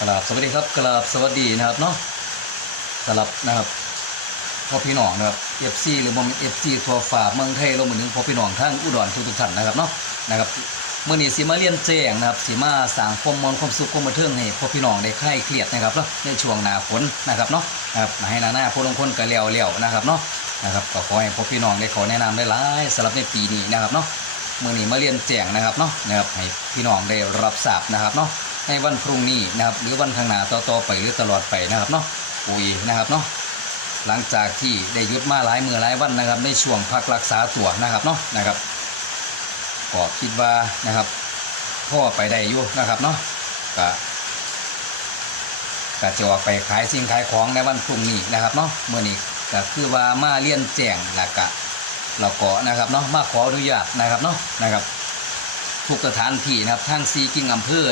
กราบสวัสดีครับกราบสวัสดีนะครับเนาะสำหรับนะครับพ่อพี่น้องนะครับเอฟซีหรือบ่เอฟซีทั่วฟ้าเมืองไทยรวมไปถึงพ่อพี่น้องทั้งอุดรทุกๆท่านนะครับเนาะนะครับเมื่อนี้สิมาเรียนแจ้งนะครับสิมาสางความมนความสุขความบันเทิงให้พ่อพี่น้องได้คลายเครียดนะครับเนาะในช่วงหน้าฝนนะครับเนาะนะครับมาให้หน้าหน้าผู้ลงคนก็เลี้ยวเลี้ยวนะครับเนาะนะครับก็ขอให้พ่อพี่น้องได้ขอแนะนำได้หลายสำหรับในปีนี้นะครับเนาะเมื่อนี้มาเรียนแจ้งนะครับเนาะนะครับให้พี่น้องได้รับทราบนะครับเนาะ ในวันพรุ่งนี้นะครับ หรือวันข้างหน้าต่อๆไปหรือตลอดไปนะครับเนาะปุ๋ยนะครับเนาะหลังจากที่ได้ยุดมาหลายมือหลายวันนะครับในช่วงพักรักษาตัวนะครับเนาะนะครับก็คิดว่านะครับพ่อไปได้อยู่นะครับเนาะก็ก็จะออกไปขายสิ่งขายของในวันพรุ่งนี้นะครับเนาะเมื่อนี้ก็คือว่ามาเรียนแจ้งแล้วก็เราก็นะครับเนาะมาขออนุญาตนะครับเนาะนะครับทุกสถานที่นะครับทางซีกิ้งอำเภอ